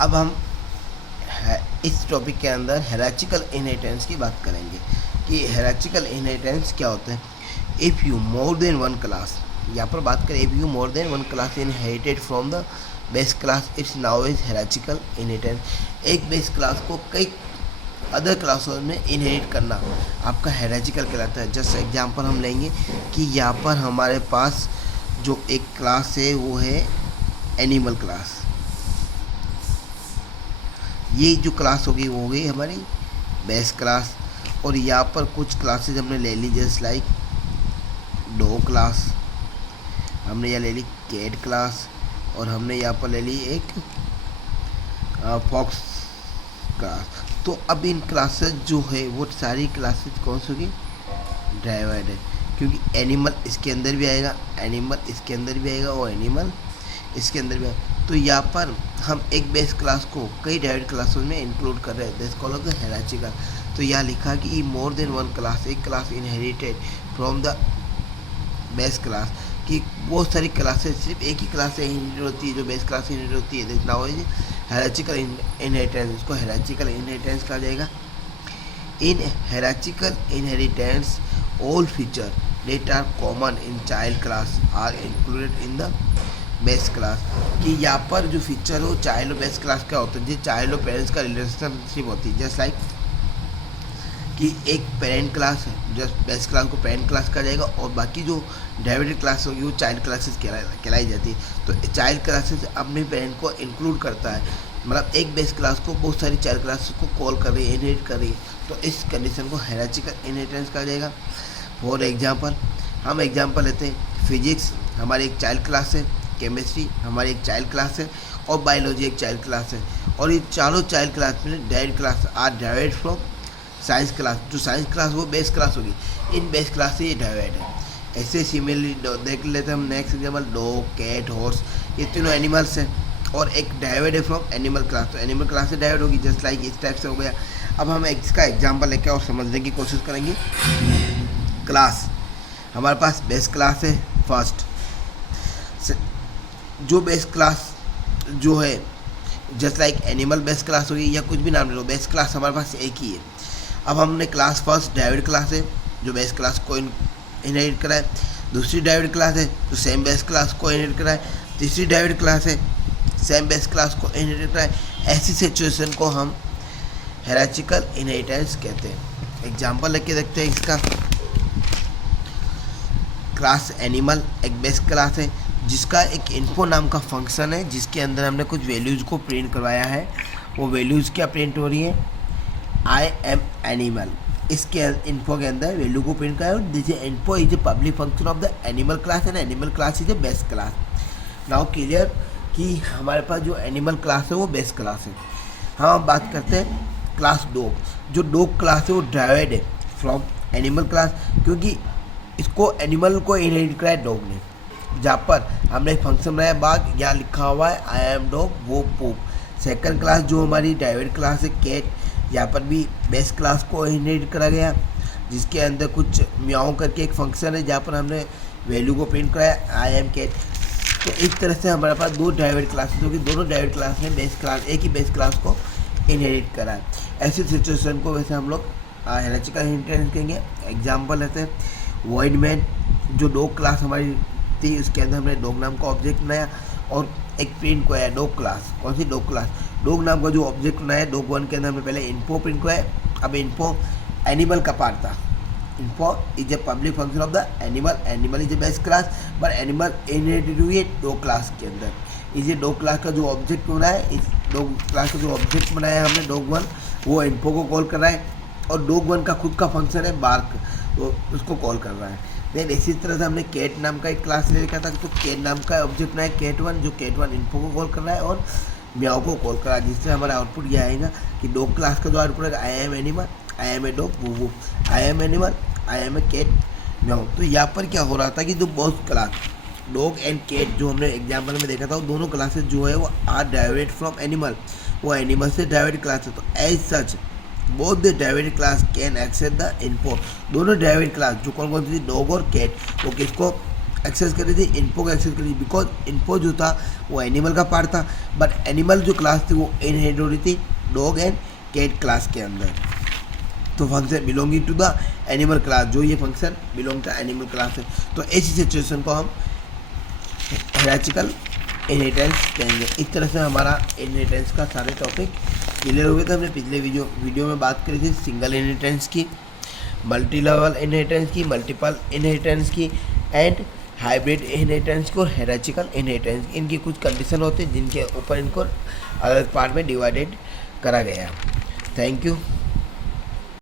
अब हम इस टॉपिक के अंदर हायरार्चिकल इनहेरिटेंस की बात करेंगे कि हायरार्चिकल इनहेरिटेंस क्या होता है। If you more than one class, यहाँ पर बात करें if you more than one class inherited from the base class, it's now is hierarchical inheritance. एक बेस क्लास को कई अदर क्लासों में इनहेरिट करना आपका हायरार्चिकल कहलाता है। जस्ट एग्जांपल हम लेंगे कि यहाँ पर हमारे पास जो एक क्लास है वो है एनिमल क्लास। ये जो क्लास होगी वो होगी हमारी बेस क्लास, और यहाँ पर कुछ क्लासेज हमने ले ली जैसे लाइक डॉग क्लास, हमने यहाँ ले ली कैट क्लास, और हमने यहाँ पर ले ली एक फॉक्स क्लास। तो अब इन क्लासेस जो है वो सारी क्लासेस कौन सी होगी, ड्राइवर्ड है, क्योंकि एनिमल इसके अंदर भी आएगा, एनिमल इसके अंदर भी आएगा और एनिमल इसके अंदर भी आएगा। तो यहाँ पर हम एक बेस क्लास को कई ड्राइवर्ड क्लासों में इंक्लूड कर रहे हैं, दिस कॉल्ड द हायरार्चिकल। तो यहाँ लिखा कि मोर देन वन क्लास, एक class inherited from the base class, कि बहुत सारी क्लासेस सिर्फ एक ही क्लास से इनहेरिट होती है, जो बेस क्लास से इनहेरिट होती है, नाउ इज हायरार्चिकल इनहेरिटेंस। इसको हायरार्चिकल इनहेरिटेंस कहा जाएगा। In hierarchical inheritance all feature that are common in child class are included in the base class, कि यहाँ पर जो फीचर हो चाइल्ड और बेस क्लास का होता है, जो चाइल्ड और पेरेंट्स का रिलेशनशिप होती है। जस्ट लाइक कि एक पेरेंट क्लास है, जस्ट बेस क्लास को पेरेंट क्लास कहा जाएगा, और बाकी जो डेरिवेटिव क्लास होगी वो चाइल्ड क्लासेस कहलाई जाती है। तो चाइल्ड क्लासेस अपने पेरेंट को इंक्लूड करता है, मतलब एक बेस क्लास को बहुत सारी चाइल्ड क्लासेस को कॉल कर रही है, इनहेरिट कर रही है। तो इस कंडीशन को हायरार्चिकल इनहेरिटेंस कहा जाएगा। फॉर एग्जाम्पल हम एग्जाम्पल लेते हैं, फिजिक्स हमारी एक चाइल्ड क्लास है, केमिस्ट्री हमारी एक चाइल्ड क्लास है, और बायोलॉजी एक चाइल्ड क्लास है, और ये चारों चाइल्ड क्लास में direct class are direct from science class. जो साइंस क्लास वो बेस क्लास होगी, इन बेस क्लास से ये डायरेक्ट है। ऐसे सिमिलरली देख लेते हैं हम next example, dog, cat, horse, ये तीनों एनिमल्स हैं, और एक डायरेक्ट है फ्रॉम एनिमल क्लास, तो एनिमल क्लास से डायरेक्ट होगी, जस्ट लाइक इस टाइप से हो गया। अब हम इसका एग्जाम्पल लेकर और समझने की कोशिश करेंगे। क्लास हमारे पास बेस क्लास है फर्स्ट, जो बेस क्लास जो है just like animal base class होगी, या कुछ भी नाम ले लो, बेस क्लास हमारे पास एक ही है। अब हमने क्लास फर्स्ट डायरेक्ट क्लास है जो बेस क्लास को इनहेरिट करा है, दूसरी डायरेक्ट क्लास है जो सेम बेस क्लास को इनहेरिट करा है, तीसरी डायरेक्ट क्लास है सेम बेस क्लास को इनहेरिट करा है। ऐसी सिचुएशन को हम हायरार्चिकल इनहेरिटेंस कहते हैं। एग्जाम्पल लेके देखते हैं इसका। क्लास एनिमल एक बेस क्लास है जिसका एक इन्फो नाम का फंक्शन है, जिसके अंदर हमने कुछ वैल्यूज़ को प्रिंट करवाया है। वो वैल्यूज़ क्या प्रिंट हो रही है, आई एम एनिमल, इसके इन्फो के अंदर वैल्यू को प्रिंट कराया। This info is a public function of the animal class, and animal class is a base class. Now clear कि हमारे पास जो एनिमल क्लास है वो बेस क्लास है। हम बात करते हैं क्लास डॉग। जो डॉग क्लास है वो डायरेक्ट है फ्रॉम एनिमल क्लास, क्योंकि इसको एनिमल को इनहेरिट करा है डॉग ने। जहाँ पर हमने एक फंक्शन बनाया बाग, यहाँ लिखा हुआ है आई एम डॉग वो पोप। सेकंड क्लास जो हमारी डायरेक्ट क्लास है कैट, यहाँ पर भी बेस क्लास को इनहेरिट करा गया, जिसके अंदर कुछ म्याओ करके एक फंक्शन है जहाँ पर हमने वैल्यू को प्रिंट कराया आई एम कैट। तो इस तरह से हमारे पास दो डायरेक्ट क्लासेस होगी, दोनों डायरेक्ट क्लास में बेस क्लास एक ही बेस क्लास को इनहेरिट करा है। ऐसी सिचुएशन को वैसे हम लोग हायरार्चिकल इनहेरिटेंस कहेंगे। एग्जाम्पल लेते हैं, वॉइड मैन जो डॉग क्लास हमारी थी, उसके अंदर हमने डॉग नाम का ऑब्जेक्ट बनाया और एक प्रिंट को है डॉग क्लास। कौन सी डॉग क्लास, डॉग नाम का जो ऑब्जेक्ट बनाया डॉग वन के अंदर हमने पहले इन्फो प्रिंट को है। अब इन्फो एनिमल का पार्ट था, info is a public function of the animal, animal is a base class, but animal inherited हुई है डॉग क्लास के अंदर। इस डॉग क्लास का जो ऑब्जेक्ट बनाया है, इस डॉग क्लास का जो ऑब्जेक्ट बनाया है हमने डॉग वन, वो इन्फो को कॉल कर रहा है, और डॉग वन का खुद का फंक्शन है बार्क, तो उसको कॉल कर रहा है। देन इसी तरह से हमने कैट नाम का एक क्लास ले रखा था, तो कैट नाम का ऑब्जेक्ट बनाया कैट वन, जो कैट वन इन्फो को कॉल कर रहा है और म्याओ को कॉल कर रहा है, जिससे हमारा आउटपुट यह आएगा कि डॉग क्लास का जो आउटपुट है I am animal, I am a dog वो, I am animal, I am a cat meow. तो यहाँ पर क्या हो रहा था कि जो both class dog and cat जो हमने एग्जाम्पल में देखा था, वो दोनों क्लासेस जो है वो आर डायरेक्ट फ्रॉम एनिमल, वो एनिमल से डायरेक्ट क्लास है। तो as such both the direct class can accept the info. दोनों डायरेक्ट क्लास जो कौन कौन सी थी, डॉग और कैट, वो किसको एक्सेस करी थी, इन्फो को एक्सेस करी थी, बिकॉज इन्फो जो था वो एनिमल का पार्ट था, बट एनिमल जो क्लास थी वो इनहेरिट हो रही थी डॉग एंड कैट क्लास के अंदर। तो function belonging to the animal class, जो ये function belong to animal class है। तो ऐसी सिचुएशन को हम हायरार्चिकल इनहेरिटेंस कहेंगे। इस तरह से हमारा इनहेरिटेंस का सारे टॉपिक क्लियर हुए थे। हमने पिछले वीडियो में बात करी थी सिंगल इनहेरिटेंस की, मल्टी लेवल इनहेरिटेंस की, मल्टीपल इनहेरिटेंस की एंड हाइब्रिड इनहेरिटेंस को, हायरार्चिकल इनहेरिटेंस। इनकी कुछ कंडीशन होती है जिनके ऊपर इनको अलग पार्ट में डिवाइडेड करा गया। Thank you.